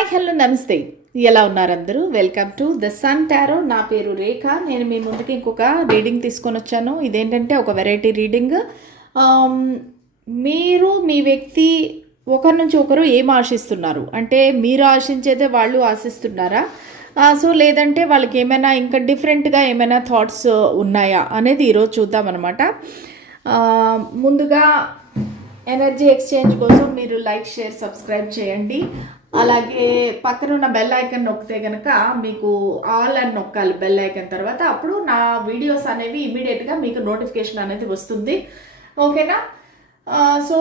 Hi hello నమస్తే. ఎలా ఉన్నారు అందరూ? Welcome to the sun tarot. నా పేరు రేఖ. నేను మీ ముందుకి ఇంకొక రీడింగ్ తీసుకొని వచ్చాను. ఇదేంటంటే ఒక వెరైటీ రీడింగ్. మీరు మీ వ్యక్తి ఒకరి నుంచి ఒకరు ఏం ఆశిస్తున్నారు అంటే మీరు ఆశించేదే వాళ్ళు ఆశిస్తున్నారా, సో లేదంటే వాళ్ళకి ఏమైనా ఇంకా డిఫరెంట్గా ఏమైనా థాట్స్ ఉన్నాయా అనేది ఈరోజు చూద్దామన్నమాట. ముందుగా ఎనర్జీ ఎక్స్చేంజ్ కోసం మీరు లైక్, షేర్, సబ్స్క్రైబ్ చేయండి. అలాగే పక్కన ఉన్న బెల్ ఐకన్ నొక్కితే కనుక మీకు ఆల్ అని నొక్కాలి బెల్ ఐకన్ తర్వాత. అప్పుడు నా వీడియోస్ అనేవి ఇమీడియట్గా మీకు నోటిఫికేషన్ అనేది వస్తుంది. ఓకేనా? సో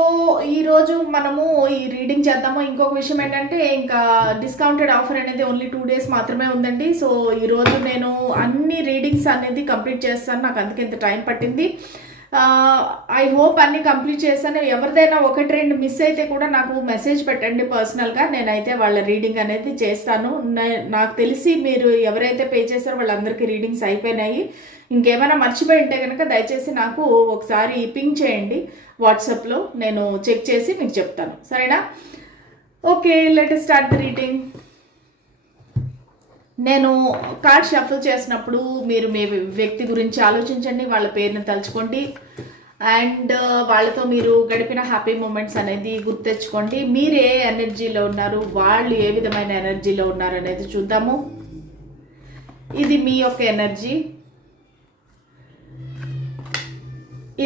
ఈరోజు మనము ఈ రీడింగ్ చేద్దాము. ఇంకొక విషయం ఏంటంటే ఇంకా డిస్కౌంటెడ్ ఆఫర్ అనేది ఓన్లీ 2 days మాత్రమే ఉందండి. సో ఈరోజు నేను అన్ని రీడింగ్స్ అనేది కంప్లీట్ చేస్తాను. నాకు అందుకే ఇంత టైం పట్టింది. ఐ హోప్ అన్నీ కంప్లీట్ చేశాను. ఎవరిదైనా ఒకటి రెండు మిస్ అయితే కూడా నాకు మెసేజ్ పెట్టండి పర్సనల్గా. నేనైతే వాళ్ళ రీడింగ్ అనేది చేస్తాను. నాకు తెలిసి మీరు ఎవరైతే పే చేశారో వాళ్ళందరికీ రీడింగ్స్ అయిపోయినాయి. ఇంకేమైనా మర్చిపోయి ఉంటే కనుక దయచేసి నాకు ఒకసారి పింగ్ చేయండి వాట్సాప్లో. నేను చెక్ చేసి మీకు చెప్తాను. సరేనా? Okay, let us start the reading. నేను కార్డ్ షఫల్ చేసినప్పుడు మీరు మీ వ్యక్తి గురించి ఆలోచించండి, వాళ్ళ పేరుని తలుచుకోండి అండ్ వాళ్ళతో మీరు గడిపిన హ్యాపీ మూమెంట్స్ అనేది గుర్తెచ్చుకోండి. మీరు ఏ ఎనర్జీలో ఉన్నారు, వాళ్ళు ఏ విధమైన ఎనర్జీలో ఉన్నారు అనేది చూద్దాము. ఇది మీ యొక్క ఎనర్జీ,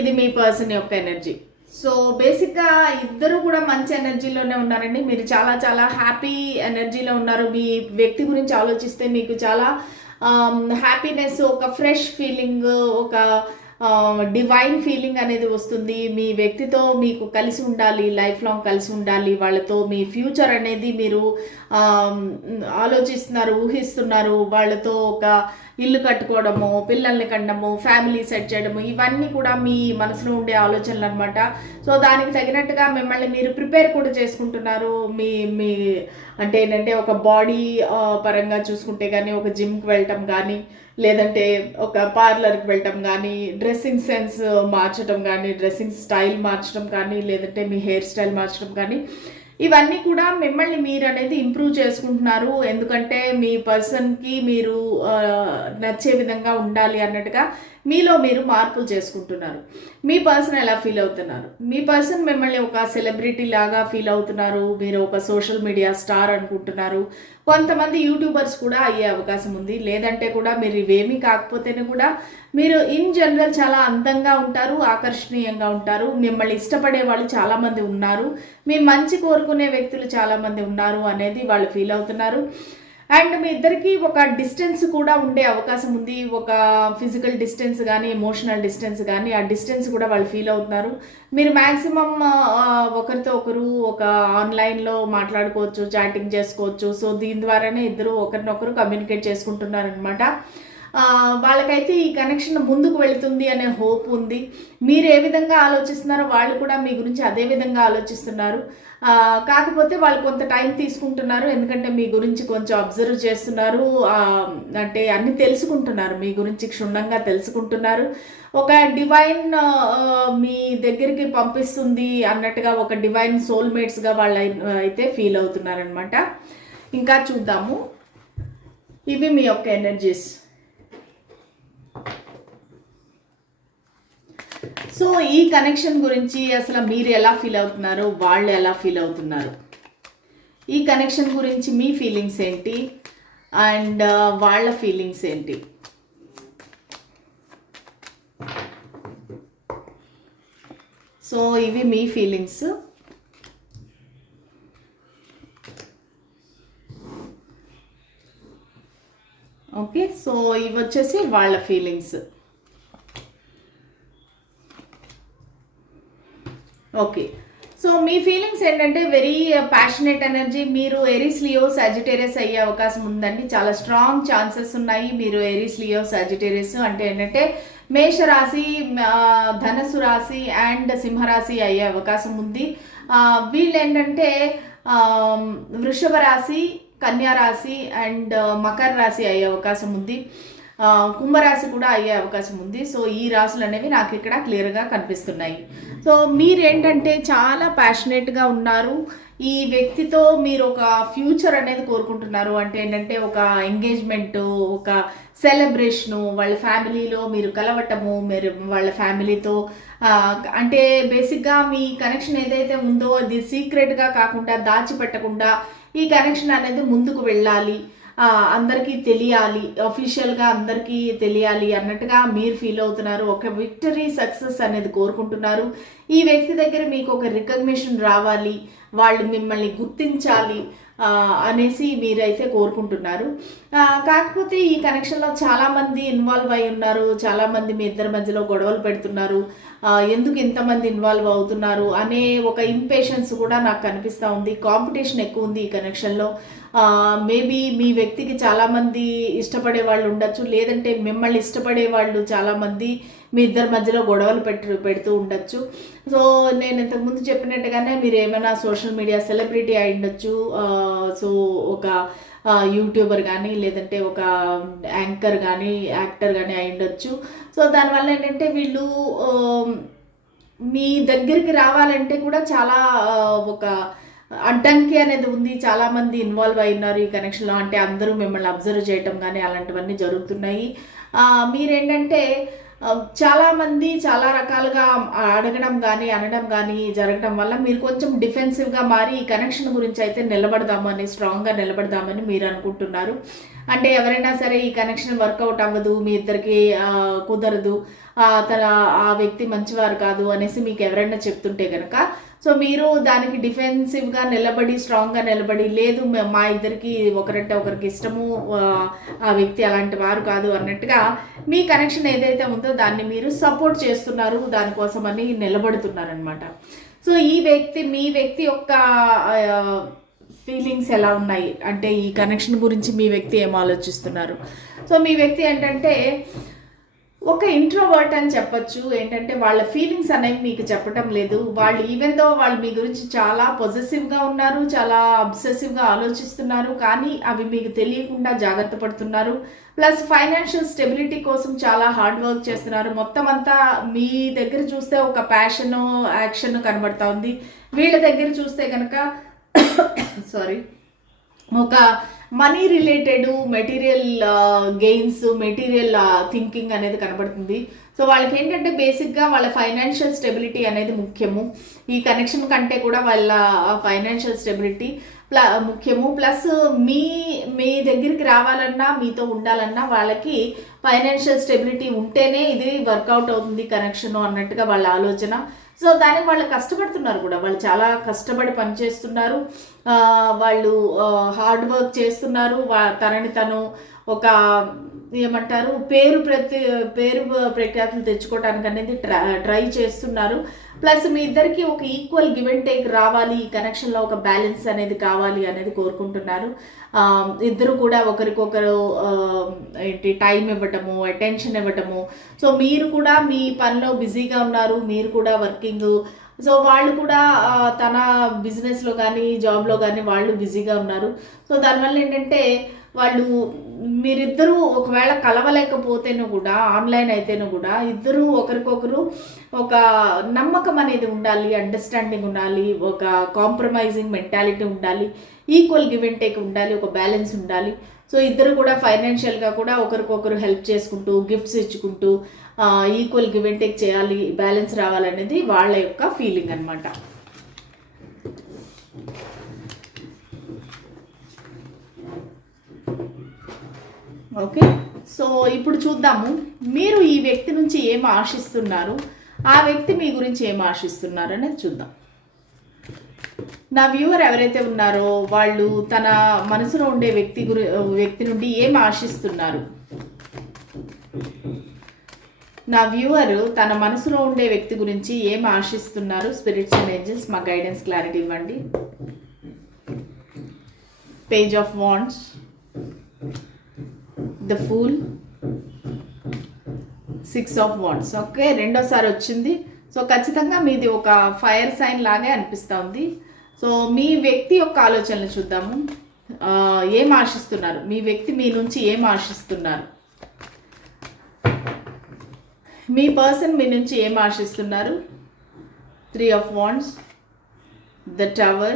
ఇది మీ పర్సన్ యొక్క ఎనర్జీ. సో బేసిక్గా ఇద్దరు కూడా మంచి ఎనర్జీలోనే ఉన్నారండి. మీరు చాలా చాలా హ్యాపీ ఎనర్జీలో ఉన్నారు. మీ వ్యక్తి గురించి ఆలోచిస్తే మీకు చాలా హ్యాపీనెస్, ఒక ఫ్రెష్ ఫీలింగ్, ఒక డివైన్ ఫీలింగ్ అనేది వస్తుంది. మీ వ్యక్తితో మీకు కలిసి ఉండాలి, లైఫ్ లాంగ్ కలిసి ఉండాలి. వాళ్ళతో మీ ఫ్యూచర్ అనేది మీరు ఆలోచిస్తున్నారు, ఊహిస్తున్నారు. వాళ్ళతో ఒక ఇల్లు కట్టుకోవడము, పిల్లల్ని కండము, ఫ్యామిలీ సెట్ చేయడము, ఇవన్నీ కూడా మీ మనసులో ఉండే ఆలోచనలు అనమాట. సో దానికి తగినట్టుగా మిమ్మల్ని మీరు ప్రిపేర్ కూడా చేసుకుంటున్నారు. మీ మీ అంటే ఏంటంటే ఒక బాడీ పరంగా చూసుకుంటే కానీ ఒక జిమ్కి వెళ్ళటం కానీ, లేదంటే ఒక పార్లర్కి వెళ్ళటం కానీ, డ్రెస్సింగ్ సెన్స్ మార్చడం కానీ, డ్రెస్సింగ్ స్టైల్ మార్చడం కానీ, లేదంటే మీ హెయిర్ స్టైల్ మార్చడం కానీ, ఇవన్నీ కూడా మిమ్మల్ని మీరు అనేది ఇంప్రూవ్ చేసుకుంటున్నారు. ఎందుకంటే మీ పర్సన్కి మీరు నచ్చే విధంగా ఉండాలి అన్నట్టుగా మీలో మీరు మార్పులు చేసుకుంటున్నారు. మీ పర్సన్ ఎలా ఫీల్ అవుతున్నారు? మీ పర్సన్ మిమ్మల్ని ఒక సెలబ్రిటీ లాగా ఫీల్ అవుతున్నారు. మీరు ఒక సోషల్ మీడియా స్టార్ అనుకుంటున్నారు. కొంతమంది యూట్యూబర్స్ కూడా అయ్యే అవకాశం ఉంది. లేదంటే కూడా మీరు ఇవేమీ కాకపోతేనే కూడా మీరు ఇన్ జనరల్ చాలా అందంగా ఉంటారు, ఆకర్షణీయంగా ఉంటారు. మిమ్మల్ని ఇష్టపడే వాళ్ళు చాలామంది ఉన్నారు. మీ మంచి కోరుకునే వ్యక్తులు చాలామంది ఉన్నారు అనేది వాళ్ళు ఫీల్ అవుతున్నారు. అండ్ మీ ఇద్దరికి ఒక డిస్టెన్స్ కూడా ఉండే అవకాశం ఉంది. ఒక ఫిజికల్ డిస్టెన్స్ కానీ, ఎమోషనల్ డిస్టెన్స్ కానీ, ఆ డిస్టెన్స్ కూడా వాళ్ళు ఫీల్ అవుతున్నారు. మీరు మ్యాక్సిమం ఒకరితో ఒకరు ఒక ఆన్లైన్లో మాట్లాడుకోవచ్చు, చాటింగ్ చేసుకోవచ్చు. సో దీని ద్వారానే ఇద్దరు ఒకరినొకరు కమ్యూనికేట్ చేసుకుంటున్నారనమాట. వాళ్ళకైతే ఈ కనెక్షన్ ముందుకు వెళుతుంది అనే హోప్ ఉంది. మీరు ఏ విధంగా ఆలోచిస్తున్నారో వాళ్ళు కూడా మీ గురించి అదే విధంగా ఆలోచిస్తున్నారు. కాకపోతే వాళ్ళు కొంత టైం తీసుకుంటున్నారు. ఎందుకంటే మీ గురించి కొంచెం అబ్జర్వ్ చేస్తున్నారు. అంటే అన్ని తెలుసుకుంటున్నారు, మీ గురించి క్షుణ్ణంగా తెలుసుకుంటున్నారు. ఒక డివైన్ మీ దగ్గరికి పంపిస్తుంది అన్నట్టుగా ఒక డివైన్ సోల్మేట్స్గా వాళ్ళు అయితే ఫీల్ అవుతున్నారనమాట. ఇంకా చూద్దాము. ఇవి మీ యొక్క ఎనర్జీస్. సో ఈ కనెక్షన్ గురించి అసలు మీరు ఎలా ఫీల్ అవుతున్నారు, వాళ్ళు ఎలా ఫీల్ అవుతున్నారు, ఈ కనెక్షన్ గురించి మీ ఫీలింగ్స్ ఏంటి అండ్ వాళ్ళ ఫీలింగ్స్ ఏంటి? సో ఇవి మీ ఫీలింగ్స్. ఓకే, సో ఇవి వచ్చేసి వాళ్ళ ఫీలింగ్స్. ఓకే, సో మీ ఫీలింగ్స్ ఏంటంటే వెరీ ప్యాషనేట్ ఎనర్జీ. మీరు ఏరీస్, లియో, సాజిటేరియస్ అయ్యే అవకాశం ఉందండి. చాలా స్ట్రాంగ్ ఛాన్సెస్ ఉన్నాయి. మీరు ఏరీస్, లియో, సాజిటేరియస్ అంటే ఏంటంటే మేషరాశి, ధనస్సు రాశి అండ్ సింహరాశి అయ్యే అవకాశం ఉంది. వీళ్ళు ఏంటంటే వృషభ రాశి, కన్యా రాశి అండ్ మకర రాశి అయ్యే అవకాశం ఉంది. కుంభరాశి కూడా అయ్యే అవకాశం ఉంది. సో ఈ రాశులు అనేవి నాకు ఇక్కడ క్లియర్గా కనిపిస్తున్నాయి. సో మీరేంటంటే చాలా ప్యాషనేట్గా ఉన్నారు. ఈ వ్యక్తితో మీరు ఒక ఫ్యూచర్ అనేది కోరుకుంటున్నారు. అంటే ఏంటంటే ఒక ఎంగేజ్మెంట్, ఒక సెలబ్రేషను, వాళ్ళ ఫ్యామిలీలో మీరు కలవటము, మీరు వాళ్ళ ఫ్యామిలీతో అంటే బేసిక్గా మీ కనెక్షన్ ఏదైతే ఉందో అది సీక్రెట్గా కాకుండా దాచిపెట్టకుండా ఈ కనెక్షన్ అనేది ముందుకు వెళ్ళాలి, అందరికీ తెలియాలి, అఫీషియల్గా అందరికీ తెలియాలి అన్నట్టుగా మీరు ఫీల్ అవుతున్నారు. ఒక విక్టరీ సక్సెస్ అనేది కోరుకుంటున్నారు. ఈ వ్యక్తి దగ్గర మీకు ఒక రికగ్నిషన్ రావాలి, వాళ్ళు మిమ్మల్ని గుర్తించాలి అనేసి మీరైతే కోరుకుంటున్నారు. కాకపోతే ఈ కనెక్షన్లో చాలామంది ఇన్వాల్వ్ అయి ఉన్నారు. చాలామంది మీ ఇద్దరి మధ్యలో గొడవలు పెడుతున్నారు. ఎందుకు ఇంతమంది ఇన్వాల్వ్ అవుతున్నారు అనే ఒక ఇంపేషన్స్ కూడా నాకు కనిపిస్తూ ఉంది. కాంపిటీషన్ ఎక్కువ ఉంది ఈ కనెక్షన్లో. మేబీ మీ వ్యక్తికి చాలామంది ఇష్టపడే వాళ్ళు ఉండొచ్చు, లేదంటే మిమ్మల్ని ఇష్టపడే వాళ్ళు చాలామంది మీ ఇద్దరి మధ్యలో గొడవలు పెడుతూ ఉండొచ్చు. సో నేను ఇంతకుముందు చెప్పినట్టుగానే మీరు ఏమైనా సోషల్ మీడియా సెలబ్రిటీ అయి ఉండొచ్చు. సో ఒక యూట్యూబర్ కానీ, లేదంటే ఒక యాంకర్ కానీ, యాక్టర్ కానీ అయి ఉండొచ్చు. సో దానివల్ల ఏంటంటే వీళ్ళు మీ దగ్గరికి రావాలంటే కూడా చాలా ఒక అడ్డంకి అనేది ఉంది. చాలామంది ఇన్వాల్వ్ అయినారు ఈ కనెక్షన్లో. అంటే అందరూ మిమ్మల్ని అబ్జర్వ్ చేయటం కానీ అలాంటివన్నీ జరుగుతున్నాయి. మీరేంటంటే చాలామంది చాలా రకాలుగా అడగడం కానీ అనడం కానీ జరగడం వల్ల మీరు కొంచెం డిఫెన్సివ్గా మారి ఈ కనెక్షన్ గురించి అయితే నిలబడదామని, స్ట్రాంగ్గా నిలబడదామని మీరు అనుకుంటున్నారు. అంటే ఎవరైనా సరే ఈ కనెక్షన్ వర్కౌట్ అవ్వదు, మీ ఇద్దరికి కుదరదు, ఆ వ్యక్తి మంచివారు కాదు అనేసి మీకు ఎవరైనా చెప్తుంటే కనుక సో మీరు దానికి డిఫెన్సివ్గా నిలబడి, స్ట్రాంగ్గా నిలబడి, లేదు మా ఇద్దరికి ఒకరంటే ఒకరికి ఇష్టము, ఆ వ్యక్తి అలాంటి వారు కాదు అన్నట్టుగా మీ కనెక్షన్ ఏదైతే ఉందో దాన్ని మీరు సపోర్ట్ చేస్తున్నారు, దానికోసమని నిలబడుతున్నారనమాట. సో మీ వ్యక్తి యొక్క ఫీలింగ్స్ ఎలా ఉన్నాయి అంటే ఈ కనెక్షన్ గురించి మీ వ్యక్తి ఏం ఆలోచిస్తున్నారు. సో మీ వ్యక్తి ఏంటంటే ఒక ఇంట్రోవర్ట్ అని చెప్పచ్చు. ఏంటంటే వాళ్ళ ఫీలింగ్స్ అనేవి మీకు చెప్పటం లేదు. వాళ్ళు ఈవెన్ దో వాళ్ళు మీ గురించి చాలా పొజెసివ్గా ఉన్నారు, చాలా అబ్సెసివ్గా ఆలోచిస్తున్నారు, కానీ అవి మీకు తెలియకుండా జాగ్రత్త పడుతున్నారు. ప్లస్ ఫైనాన్షియల్ స్టెబిలిటీ కోసం చాలా హార్డ్ వర్క్ చేస్తున్నారు. మొత్తం అంతా మీ దగ్గర చూస్తే ఒక ప్యాషన్, యాక్షన్ కనబడతా ఉంది. వీళ్ళ దగ్గర చూస్తే కనుక ఒక money related material gains, material thinking అనేది కనబడుతుంది. సో వాళ్ళకి ఏంటంటే బేసిక్గా వాళ్ళ ఫైనాన్షియల్ స్టెబిలిటీ అనేది ముఖ్యము. ఈ కనెక్షన్ కంటే కూడా వాళ్ళ ఫైనాన్షియల్ స్టెబిలిటీ ముఖ్యము. ప్లస్ మీ దగ్గరికి రావాలన్నా, మీతో ఉండాలన్నా వాళ్ళకి ఫైనాన్షియల్ స్టెబిలిటీ ఉంటేనే ఇది వర్కౌట్ అవుతుంది కనెక్షన్ అన్నట్టుగా వాళ్ళ ఆలోచన. సో దానికి వాళ్ళు కష్టపడుతున్నారు కూడా. వాళ్ళు చాలా కష్టపడి పనిచేస్తున్నారు, వాళ్ళు హార్డ్ వర్క్ చేస్తున్నారు. తనని తను ఒక ఏమంటారు పేరు ప్రఖ్యాతులు తెచ్చుకోవడానికి అనేది ట్రై చేస్తున్నారు. ప్లస్ మీ ఇద్దరికి ఒక ఈక్వల్ గివ్ అండ్ టేక్ రావాలి, ఈ కనెక్షన్లో ఒక బ్యాలెన్స్ అనేది కావాలి అనేది కోరుకుంటున్నారు. ఇద్దరు కూడా ఒకరికొకరు టైం ఇవ్వటము, అటెన్షన్ ఇవ్వటము. సో మీరు కూడా మీ పనిలో బిజీగా ఉన్నారు, మీరు కూడా వర్కింగ్. సో వాళ్ళు కూడా తన బిజినెస్లో కానీ, జాబ్లో కానీ వాళ్ళు బిజీగా ఉన్నారు. సో దానివల్ల ఏంటంటే మీరిద్దరూ ఒకవేళ కలవలేకపోతేనూ కూడా, ఆన్లైన్ అయితేనూ కూడా ఇద్దరూ ఒకరికొకరు ఒక నమ్మకం అనేది ఉండాలి, అండర్స్టాండింగ్ ఉండాలి, ఒక కాంప్రమైజింగ్ మెంటాలిటీ ఉండాలి, ఈక్వల్ గివ్ అండ్ టేక్ ఉండాలి, ఒక బ్యాలెన్స్ ఉండాలి. సో ఇద్దరు కూడా ఫైనాన్షియల్గా కూడా ఒకరికొకరు హెల్ప్ చేసుకుంటూ, గిఫ్ట్స్ ఇచ్చుకుంటూ ఈక్వల్ గివ్ అండ్ టేక్ చేయాలి, బ్యాలెన్స్ రావాలనేది వాళ్ళ యొక్క ఫీలింగ్ అనమాట. ఓకే, సో ఇప్పుడు చూద్దాము మీరు ఈ వ్యక్తి నుంచి ఏం ఆశిస్తున్నారు, ఆ వ్యక్తి మీ గురించి ఏం ఆశిస్తున్నారు అనేది చూద్దాం. నా వ్యూవర్ ఎవరైతే ఉన్నారో వాళ్ళు తన మనసులో ఉండే వ్యక్తి నుండి ఏం ఆశిస్తున్నారు. నా వ్యూవర్ తన మనసులో ఉండే వ్యక్తి గురించి ఏం ఆశిస్తున్నారు. స్పిరిట్స్ అండ్ ఏంజెల్స్ మా గైడెన్స్ క్లారిటీ ఇవ్వండి. Page of wands, the fool, 6 of wands. Okay, రెండోసారి వచ్చింది. సో ఖచ్చితంగా మీది ఒక ఫైర్ సైన్ లాగే అనిపిస్తూ ఉంది. సో మీ వ్యక్తి యొక్క ఆలోచనలు చూద్దాము. ఏం ఆశిస్తున్నారు, మీ వ్యక్తి మీ నుంచి ఏం ఆశిస్తున్నారు. మీ పర్సన్ మీ నుంచి ఏం ఆశిస్తున్నారు? 3 of Wands, the Tower,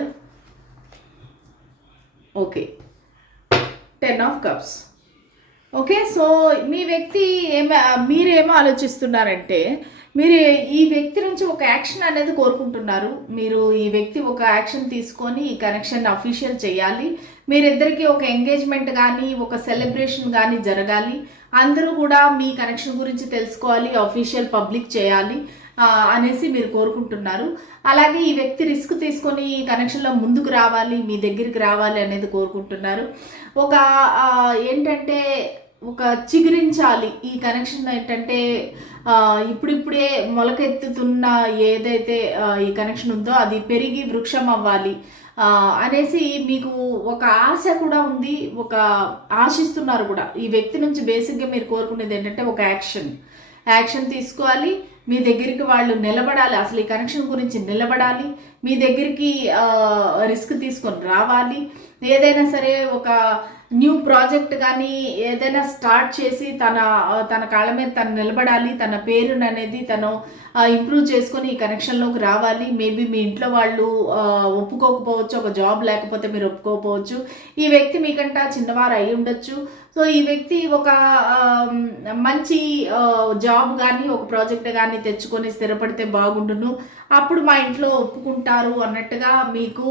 okay, 10 of Cups. Okay, so మీ వ్యక్తి మీరేమో ఆలోచిస్తున్నారంటే మీరు ఈ వ్యక్తి నుంచి ఒక యాక్షన్ అనేది కోరుకుంటున్నారు. మీరు ఈ వ్యక్తి ఒక యాక్షన్ తీసుకొని ఈ కనెక్షన్ అఫీషియల్ చేయాలి. మీరిద్దరికి ఒక ఎంగేజ్మెంట్ కానీ ఒక సెలబ్రేషన్ కానీ జరగాలి. అందరూ కూడా మీ కనెక్షన్ గురించి తెలుసుకోవాలి, అఫీషియల్ పబ్లిక్ చేయాలి అనేసి మీరు కోరుకుంటున్నారు. అలాగే ఈ వ్యక్తి రిస్క్ తీసుకొని ఈ కనెక్షన్లో ముందుకు రావాలి, మీ దగ్గరికి రావాలి అనేది కోరుకుంటున్నారు. ఒక ఏంటంటే ఒక చిగురించాలి ఈ కనెక్షన్. ఏంటంటే ఇప్పుడిప్పుడే మొలకెత్తుతున్న ఏదైతే ఈ కనెక్షన్ ఉందో అది పెరిగి వృక్షం అవ్వాలి అనేసి మీకు ఒక ఆశ కూడా ఉంది, ఒక ఆశిస్తున్నారు కూడా. ఈ వ్యక్తి నుంచి బేసిక్గా మీరు కోరుకునేది ఏంటంటే ఒక యాక్షన్ తీసుకోవాలి, మీ దగ్గరికి వాళ్ళు నిలబడాలి, అసలు ఈ కనెక్షన్ గురించి నిలబడాలి, మీ దగ్గరికి రిస్క్ తీసుకొని రావాలి. ఏదైనా సరే ఒక న్యూ ప్రాజెక్ట్ కానీ ఏదైనా స్టార్ట్ చేసి తన కాళ్ళ మీద తను నిలబడాలి, తన పేరును అనేది తను ఇంప్రూవ్ చేసుకొని ఈ కనెక్షన్లోకి రావాలి. మేబీ మీ ఇంట్లో వాళ్ళు ఒప్పుకోకపోవచ్చు, ఒక జాబ్ లేకపోతే మీరు ఒప్పుకోకపోవచ్చు, ఈ వ్యక్తి మీకంట చిన్నవారు అయి ఉండొచ్చు. సో ఈ వ్యక్తి ఒక మంచి జాబ్ కానీ ఒక ప్రాజెక్ట్ కానీ తెచ్చుకొని స్థిరపడితే బాగుండును, అప్పుడు మా ఇంట్లో ఒప్పుకుంటారు అన్నట్టుగా మీకు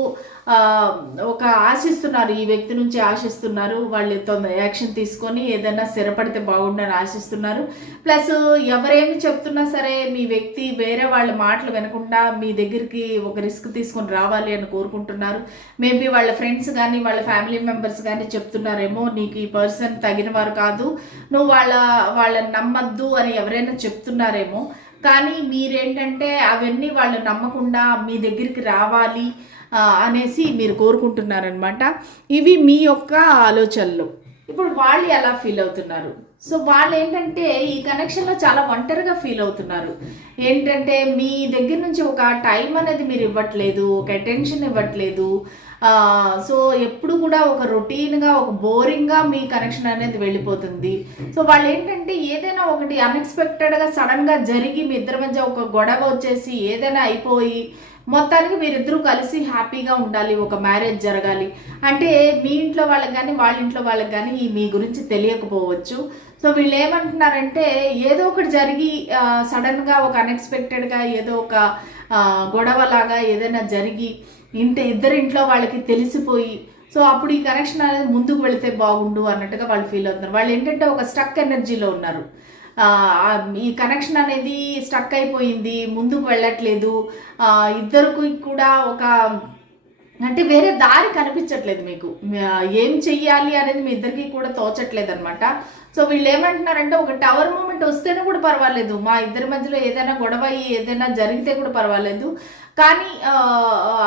ఒక ఆశిస్తున్నారు. ఈ వ్యక్తి నుంచి ఆశిస్తున్నారు, వాళ్ళు యాక్షన్ తీసుకొని ఏదైనా స్థిరపడితే బాగుండని ఆశిస్తున్నారు. ప్లస్ ఎవరేమి చెప్తున్నా సరే మీ వ్యక్తి వేరే వాళ్ళ మాటలు వినకుండా మీ దగ్గరికి ఒక రిస్క్ తీసుకొని రావాలి అని కోరుకుంటున్నారు. మేబీ వాళ్ళ ఫ్రెండ్స్ కానీ వాళ్ళ ఫ్యామిలీ మెంబర్స్ కానీ చెప్తున్నారేమో నీకు ఈ పర్సన్ తగిన వారు కాదు, నువ్వు వాళ్ళని నమ్మద్దు అని ఎవరైనా చెప్తున్నారేమో. కానీ మీరేంటంటే అవన్నీ వాళ్ళు నమ్మకుండా మీ దగ్గరికి రావాలి అనేసి మీరు కోరుకుంటున్నారనమాట. ఇవి మీ యొక్క ఆలోచనలు. ఇప్పుడు వాళ్ళు ఎలా ఫీల్ అవుతున్నారు? సో వాళ్ళు ఏంటంటే ఈ కనెక్షన్లో చాలా ఒంటరిగా ఫీల్ అవుతున్నారు. ఏంటంటే మీ దగ్గర నుంచి ఒక టైం అనేది మీరు ఇవ్వట్లేదు, ఒక అటెన్షన్ ఇవ్వట్లేదు. సో ఎప్పుడు కూడా ఒక రొటీన్గా ఒక బోరింగ్గా మీ కనెక్షన్ అనేది వెళ్ళిపోతుంది. సో వాళ్ళు ఏంటంటే ఏదైనా ఒకటి అన్ఎక్స్పెక్టెడ్గా సడన్గా జరిగి మీ ఇద్దరి మధ్య ఒక గొడవ వచ్చేసి ఏదైనా అయిపోయి మొత్తానికి మీరిద్దరూ కలిసి హ్యాపీగా ఉండాలి, ఒక మ్యారేజ్ జరగాలి అంటే మీ ఇంట్లో వాళ్ళకి కానీ వాళ్ళ ఇంట్లో వాళ్ళకి కానీ మీ గురించి తెలియకపోవచ్చు. సో వీళ్ళు ఏమంటున్నారంటే ఏదో ఒకటి జరిగి సడన్గా ఒక అన్ఎక్స్పెక్టెడ్గా ఏదో ఒక గొడవలాగా ఏదైనా జరిగి ఇద్దరింట్లో వాళ్ళకి తెలిసిపోయి సో అప్పుడు ఈ కనెక్షన్ అనేది ముందుకు వెళితే బాగుండు అన్నట్టుగా వాళ్ళు ఫీల్ అవుతున్నారు. వాళ్ళు ఏంటంటే ఒక స్టక్ ఎనర్జీలో ఉన్నారు. ఈ కనెక్షన్ అనేది స్టక్ అయిపోయింది, ముందుకు వెళ్ళట్లేదు. ఇద్దరికి కూడా ఒక అంటే వేరే దారి కనిపించట్లేదు, మీకు ఏం చెయ్యాలి అనేది మీ ఇద్దరికి కూడా తోచట్లేదు అనమాట. సో వీళ్ళు ఏమంటున్నారంటే ఒక టవర్ మూమెంట్ వస్తేనే కూడా పర్వాలేదు, మా ఇద్దరి మధ్యలో ఏదైనా గొడవ ఏదైనా జరిగితే కూడా పర్వాలేదు, కానీ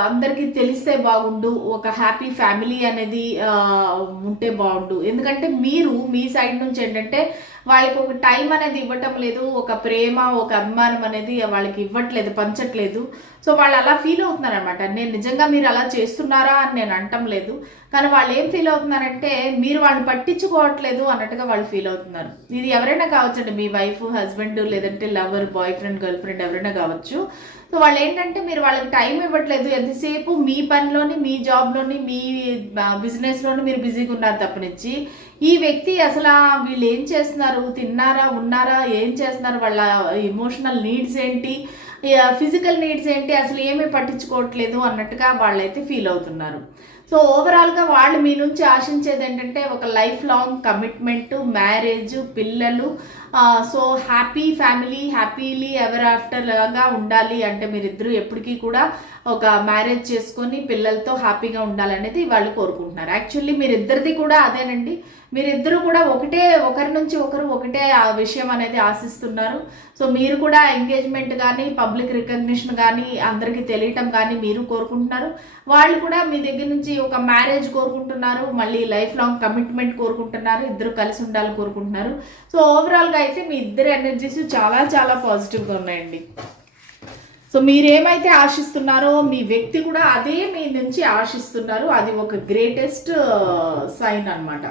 అందరికీ తెలిస్తే బాగుండు, ఒక హ్యాపీ ఫ్యామిలీ అనేది ఉంటే బాగుండు. ఎందుకంటే మీరు మీ సైడ్ నుంచి ఏంటంటే వాళ్ళకి ఒక టైం అనేది ఇవ్వటం లేదు, ఒక ప్రేమ ఒక అభిమానం అనేది వాళ్ళకి ఇవ్వట్లేదు, పంచట్లేదు. సో వాళ్ళు అలా ఫీల్ అవుతున్నారు అనమాట. నేను నిజంగా మీరు అలా చేస్తున్నారా అని నేను అంటం లేదు, కానీ వాళ్ళు ఏం ఫీల్ అవుతున్నారంటే మీరు వాళ్ళని పట్టించుకోవట్లేదు అన్నట్టుగా వాళ్ళు ఫీల్ అవుతున్నారు. ఇది ఎవరైనా కావచ్చండి, మీ వైఫ్ హస్బెండ్ లేదంటే lover boy friend girl friend ఎవరైనా కావచ్చు. సో వాళ్ళు ఏంటంటే మీరు వాళ్ళకి టైం ఇవ్వట్లేదు, ఎంతసేపు మీ పనిలోని మీ జాబ్లోని మీ బిజినెస్లోని మీరు బిజీగా ఉన్నారు తప్పనిచ్చి ఈ వ్యక్తి అసలు వీళ్ళు ఏం చేస్తున్నారు, తిన్నారా ఉన్నారా, ఏం చేస్తున్నారు, వాళ్ళ ఎమోషనల్ నీడ్స్ ఏంటి, ఫిజికల్ నీడ్స్ ఏంటి, అసలు ఏమీ పట్టించుకోవట్లేదు అన్నట్టుగా వాళ్ళైతే ఫీల్ అవుతున్నారు. సో ఓవరాల్గా వాళ్ళు మీ నుంచి ఆశించేది ఏంటంటే ఒక లైఫ్ లాంగ్ కమిట్మెంట్, మ్యారేజ్, పిల్లలు, so happy family, happily ever after లాగా ఉండాలి. అంటే మీరిద్దరూ ఎప్పటికీ కూడా ఒక మ్యారేజ్ చేసుకొని పిల్లలతో హ్యాపీగా ఉండాలనేది వాళ్ళు కోరుకుంటున్నారు. యాక్చువల్లీ మీరిద్దరిది కూడా అదేనండి, మీరిద్దరూ కూడా ఒకరి నుంచి ఒకటే ఆ విషయం అనేది ఆశిస్తున్నారు. సో మీరు కూడా ఎంగేజ్మెంట్ కానీ పబ్లిక్ రికగ్నిషన్ కానీ అందరికీ తెలియటం కానీ మీరు కోరుకుంటున్నారు, వాళ్ళు కూడా మీ దగ్గర నుంచి ఒక మ్యారేజ్ కోరుకుంటున్నారు, మళ్ళీ లైఫ్ లాంగ్ కమిట్మెంట్ కోరుకుంటున్నారు, ఇద్దరు కలిసి ఉండాలని కోరుకుంటున్నారు. సో ఓవరాల్గా అయితే మీ ఇద్దరు ఎనర్జీస్ చాలా చాలా పాజిటివ్గా ఉన్నాయండి. సో మీరేమైతే ఆశిస్తున్నారో మీ వ్యక్తి కూడా అదే మీ నుంచి ఆశిస్తున్నారు. అది ఒక గ్రేటెస్ట్ సైన్ అన్నమాట.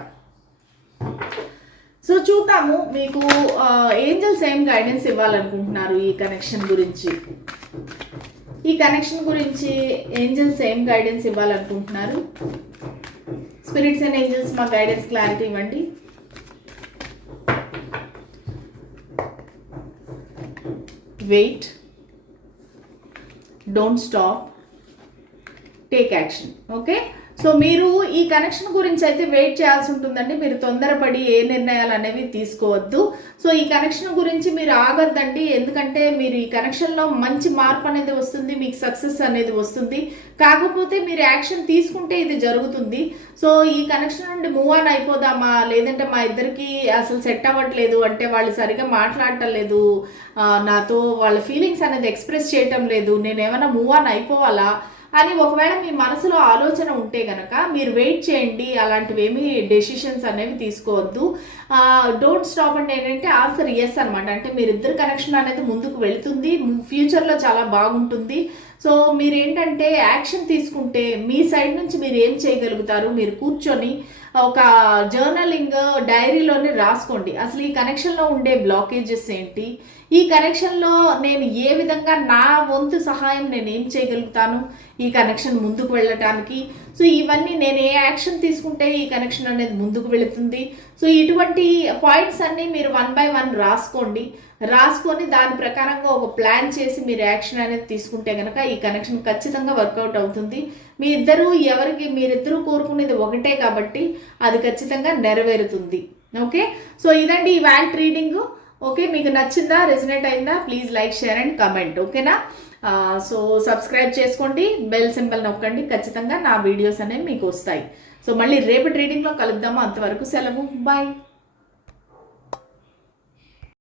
సో చూద్దాము మీకు ఏంజల్స్ ఏం గైడెన్స్ ఇవ్వాలనుకుంటున్నారు ఈ కనెక్షన్ గురించి. ఈ కనెక్షన్ గురించి ఏంజల్స్ ఏం గైడెన్స్ ఇవ్వాలనుకుంటున్నారు. స్పిరిట్స్ అండ్ ఏంజల్స్ మా గైడెన్స్ క్లారిటీ ఇవ్వండి. Wait, don't stop, take action. Okay, so మీరు ఈ కనెక్షన్ గురించి అయితే వెయిట్ చేయాల్సి ఉంటుందండి. మీరు తొందరపడి ఏ నిర్ణయాలు అనేవి తీసుకోవద్దు. సో ఈ కనెక్షన్ గురించి మీరు ఆగొద్దండి, ఎందుకంటే మీరు ఈ కనెక్షన్లో మంచి మార్పు అనేది వస్తుంది, మీకు సక్సెస్ అనేది వస్తుంది. కాకపోతే మీరు యాక్షన్ తీసుకుంటే ఇది జరుగుతుంది. సో ఈ కనెక్షన్ నుండి మూవ్ ఆన్ అయిపోదామా, లేదంటే మా ఇద్దరికి అసలు సెట్ అవ్వట్లేదు, అంటే వాళ్ళు సరిగా మాట్లాడటం లేదు, నాతో వాళ్ళ ఫీలింగ్స్ అనేది ఎక్స్ప్రెస్ చేయటం లేదు, నేను ఏమైనా మూవ్ ఆన్ అయిపోవాలా అని ఒకవేళ మీ మనసులో ఆలోచన ఉంటే గనక మీరు వెయిట్ చేయండి. అలాంటివి ఏమి డెసిషన్స్ అనేవి తీసుకోవద్దు. డోంట్ స్టాప్ అంటే ఏంటంటే ఆన్సర్ ఎస్ అనమాట. అంటే మీరిద్దరు కనెక్షన్ అనేది ముందుకు వెళుతుంది, ఫ్యూచర్లో చాలా బాగుంటుంది. సో మీరు ఏంటంటే యాక్షన్ తీసుకుంటే మీ సైడ్ నుంచి మీరు ఏం చేయగలుగుతారు, మీరు కూర్చొని ఒక జర్నలింగ్ డైరీలోనే రాసుకోండి. అసలు ఈ కనెక్షన్లో ఉండే బ్లాకేజెస్ ఏంటి, ఈ కనెక్షన్లో నేను ఏ విధంగా నా వంతు సహాయం నేను ఏం చేయగలుగుతాను ఈ కనెక్షన్ ముందుకు వెళ్ళటానికి. సో ఇవన్నీ నేను ఏ యాక్షన్ తీసుకుంటే ఈ కనెక్షన్ అనేది ముందుకు వెళుతుంది. సో ఇటువంటి పాయింట్స్ అన్నీ మీరు 1 by 1 రాసుకొని దాని ప్రకారంగా ఒక ప్లాన్ చేసి మీరు యాక్షన్ అనేది తీసుకుంటే కనుక ఈ కనెక్షన్ ఖచ్చితంగా వర్కౌట్ అవుతుంది. మీరిద్దరూ కోరుకునేది ఒకటే కాబట్టి అది ఖచ్చితంగా నెరవేరుతుంది. ఓకే, సో ఇదండి ఈ వాల్ట్ రీడింగ్. ఓకే, మీకు నచ్చిందా, రెజనేట్ అయిందా? Please like, share and comment. ఓకేనా? సో సబ్స్క్రైబ్ చేసుకోండి, బెల్ సింబల్ నొక్కండి, ఖచ్చితంగా నా వీడియోస్ అనేవి మీకు వస్తాయి. సో మళ్ళీ రేపటి రీడింగ్లో కలుద్దాము. అంతవరకు సెలవు, బాయ్.